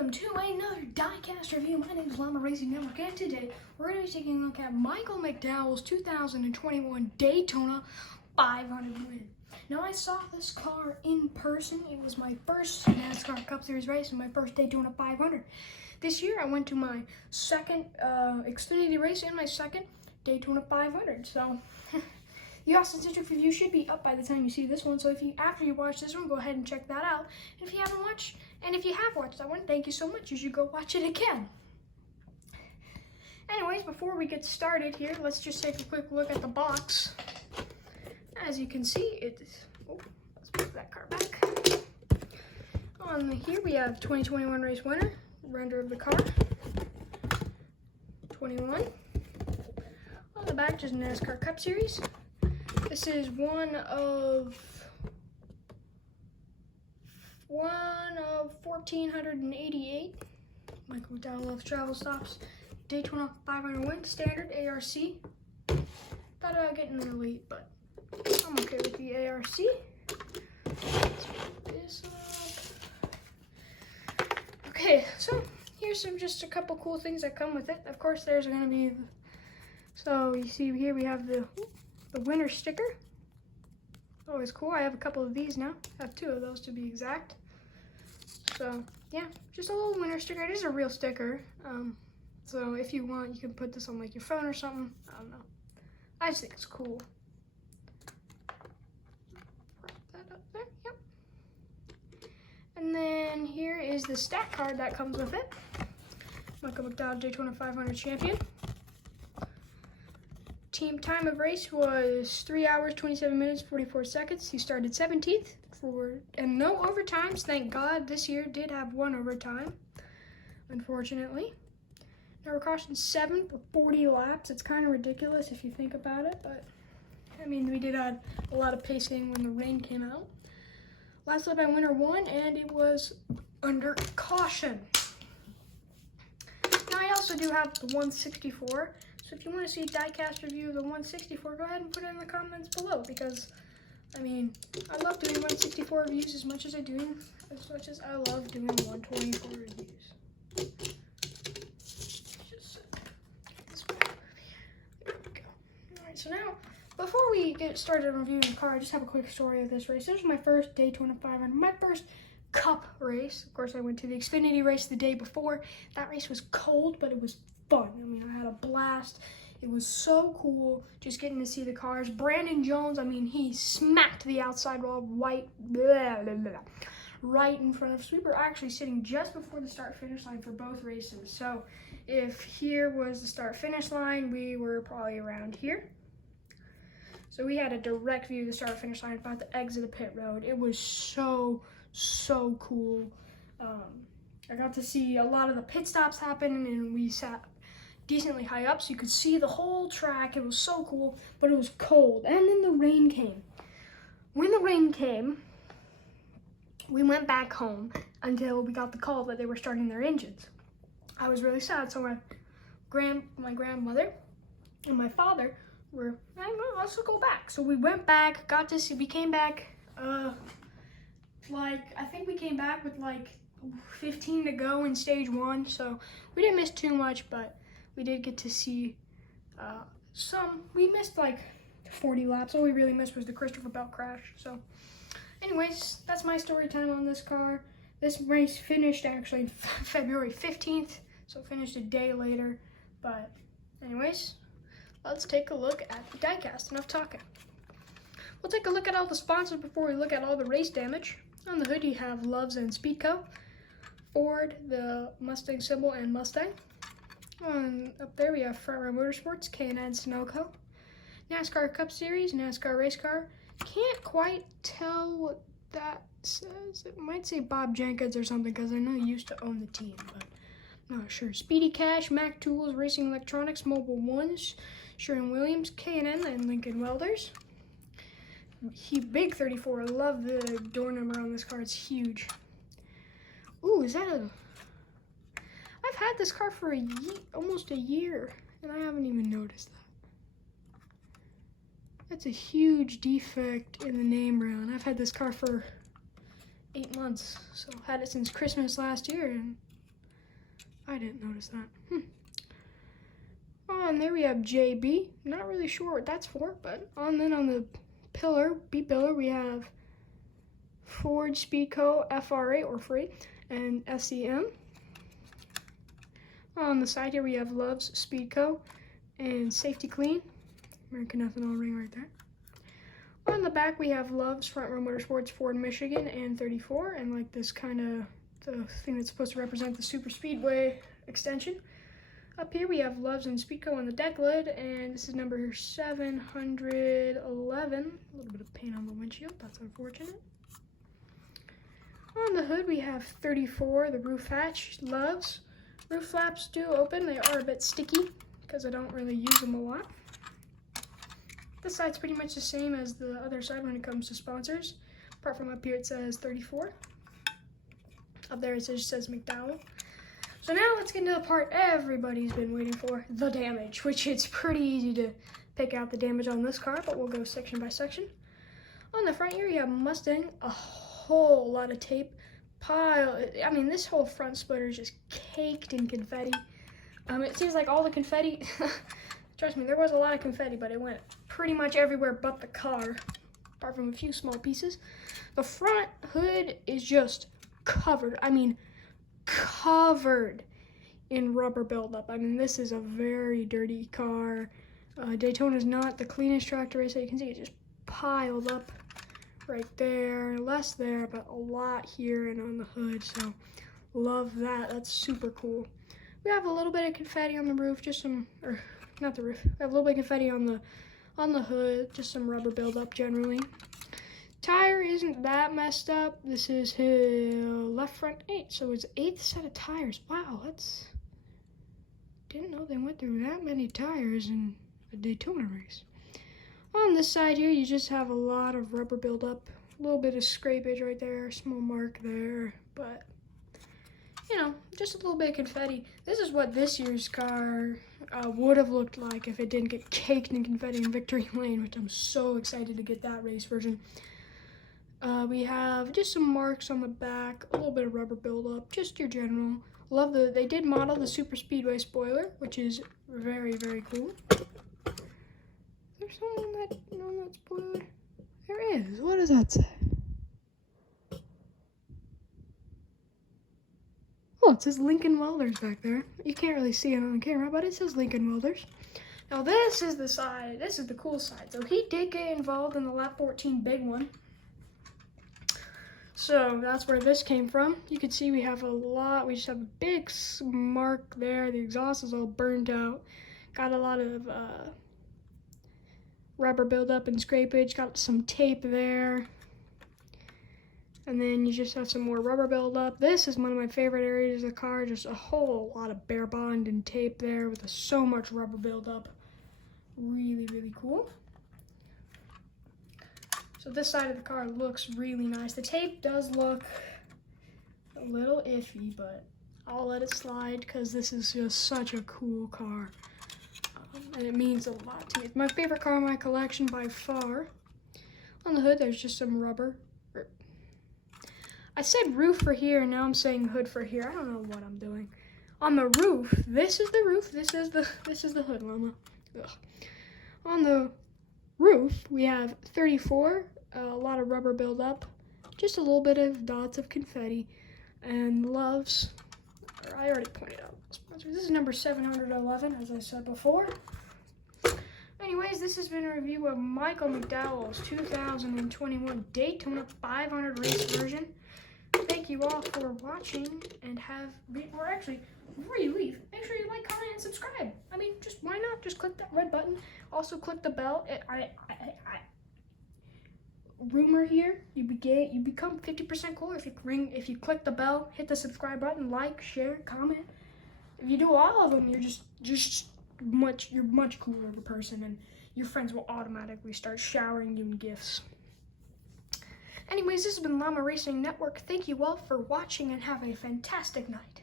welcome to another Diecast review. My name is Llama Racing Network, and today we're going to be taking a look at Micheal Mcdowwel's 2021 Daytona 500 win. Now, I saw this car in person. It was my first NASCAR Cup Series race and my first Daytona 500. This year, I went to my second Xfinity race and my second Daytona 500. So, the Austin Centric review should be up by the time you see this one. So, after you watch this one, go ahead and check that out. And if you haven't watched, and if you have watched that one, thank you so much. You should go watch it again. Anyways, before we get started here, let's just take a quick look at the box. As you can see, let's put that car back. On here we have 2021 race winner, render of the car, 21. On the back, just NASCAR Cup Series. This is one of 1,488. Micheal Mcdowwel travel stops. Daytona 500 win, standard ARC. Thought about getting there late, but I'm okay with the ARC. Let's put this up. Okay, so here's just a couple cool things that come with it. Of course, there's going to be, so you see here we have the winner sticker. Always cool. I have a couple of these now. I have 2 of those to be exact. So yeah, just a little winner sticker. It is a real sticker. So if you want, you can put this on like your phone or something. I don't know. I just think it's cool. Prop that up there. Yep. And then here is the stat card that comes with it. Micheal Mcdowwel Daytona 500 champion. Team time of race was 3 hours, 27 minutes, 44 seconds. He started 17th and no overtimes. Thank God this year did have 1 overtime, unfortunately. Number caution 7 for 40 laps. It's kind of ridiculous if you think about it, but I mean, we did add a lot of pacing when the rain came out. Last lap by winner 1, and it was under caution. Now, I also do have the 164. So if you want to see a diecast review of the 164, go ahead and put it in the comments below, because, I mean, I love doing 164 reviews as much as I love doing 124 reviews. There we go. Alright, so now, before we get started reviewing the car, I just have a quick story of this race. This was my first Daytona 500, my first Cup race. Of course, I went to the Xfinity race the day before. That race was cold, but it was fun. I mean, I had a blast. It was so cool just getting to see the cars. Brandon Jones, I mean, he smacked the outside wall right in front of us. We were actually sitting just before the start-finish line for both races. So if here was the start-finish line, we were probably around here. So we had a direct view of the start-finish line about to exit the pit road. It was so cool. I got to see a lot of the pit stops happen, and we sat decently high up so you could see the whole track. It was so cool, but it was cold. And then the rain came. When the rain came, we went back home until we got the call that they were starting their engines. I was really sad, so my grandmother and my father were, let's go back. So we went back, we came back, I think we came back with 15 to go in stage 1, so we didn't miss too much, but we did get to see we missed 40 laps. All we really missed was the Christopher Bell crash. So anyways, that's my story time on this car. This race finished actually February 15th, so it finished a day later. But anyways, let's take a look at the diecast. Enough talking. We'll take a look at all the sponsors before we look at all the race damage. On the hood you have Loves and Speedco, Ford, the Mustang symbol, and Mustang. Up there we have Front Row Motorsports, K&N Sunoco, NASCAR Cup Series, NASCAR Race Car. Can't quite tell what that says. It might say Bob Jenkins or something, because I know he used to own the team, but I'm not sure. Speedy Cash, Mac Tools, Racing Electronics, Mobile Ones, Sherwin-Williams, K&N, and Lincoln Welders. Big 34. I love the door number on this car. It's huge. Ooh, is that I've had this car for almost a year, and I haven't even noticed that. That's a huge defect in the name round. I've had this car for 8 months, so I've had it since Christmas last year, and I didn't notice that. Oh, and there we have JB. Not really sure what that's for, but then on the pillar, B pillar, we have Ford Speedco FR8 or free and SEM. On the side here we have Love's Speedco and Safety Clean. American Ethanol ring right there. On the back we have Love's Front Row Motorsports Ford Michigan and 34 and like this kind of the thing that's supposed to represent the super speedway extension. Up here we have Love's and Speedco on the deck lid, and this is number 711. A little bit of paint on the windshield, that's unfortunate. On the hood we have 34, the roof hatch, Love's. Roof flaps do open, they are a bit sticky because I don't really use them a lot. This side's pretty much the same as the other side when it comes to sponsors. Apart from up here it says 34. Up there it just says Mcdowwel. So now let's get into the part everybody's been waiting for, the damage, which it's pretty easy to pick out the damage on this car, but we'll go section by section. On the front here you have Mustang, a whole lot of tape. I mean, this whole front splitter is just caked in confetti. It seems like all the confetti, trust me, there was a lot of confetti, but it went pretty much everywhere but the car, apart from a few small pieces. The front hood is just covered, I mean, covered in rubber buildup. I mean, this is a very dirty car. Daytona is not the cleanest track to race that you can see. It's just piled up right there, less there, but a lot here and on the hood, so love that. That's super cool. We have a little bit of confetti on the roof, just some, or not the roof, we have a little bit of confetti on the hood, just some rubber buildup generally. Tire isn't that messed up. This is his left front 8, so it's 8th set of tires. Wow, that's, didn't know they went through that many tires in a Daytona race. On this side here, you just have a lot of rubber buildup, a little bit of scrapage right there, a small mark there, but you know, just a little bit of confetti. This is what this year's car would have looked like if it didn't get caked in confetti in Victory Lane, which I'm so excited to get that race version. We have just some marks on the back, a little bit of rubber buildup, just your general. Love they did model the Super Speedway spoiler, which is very, very cool. There's something on that spoiler. There is. What does that say? Oh, it says Lincoln Welders back there. You can't really see it on camera, but it says Lincoln Welders. Now this is the side. This is the cool side. So he did get involved in the lap 14 big one. So that's where this came from. You can see we have a lot. We just have a big mark there. The exhaust is all burned out. Got a lot of rubber buildup and scrapage. Got some tape there. And then you just have some more rubber buildup. This is one of my favorite areas of the car. Just a whole lot of bare bond and tape there with so much rubber buildup. Really, really cool. So this side of the car looks really nice. The tape does look a little iffy, but I'll let it slide because this is just such a cool car. And it means a lot to me. It's my favorite car in my collection by far. On the hood, there's just some rubber. I said roof for here, and now I'm saying hood for here. I don't know what I'm doing. On the roof, this is the roof. This is the hood, Llama. Ugh. On the roof, we have 34, a lot of rubber buildup, just a little bit of dots of confetti, and Love's. I already pointed out sponsors. This is number 711, as I said before. Anyways, this has been a review of Micheal McDowwel's 2021 Daytona 500 race version. Thank you all for watching, and before you leave, make sure you like, comment, and subscribe. I mean, just why not? Just click that red button. Also, click the bell. Rumor here, you become 50% cooler if you click the bell, hit the subscribe button, like, share, comment. If you do all of them, you're much cooler of a person, and your friends will automatically start showering you in gifts. Anyways, this has been Llama Racing Network. Thank you all for watching, and have a fantastic night.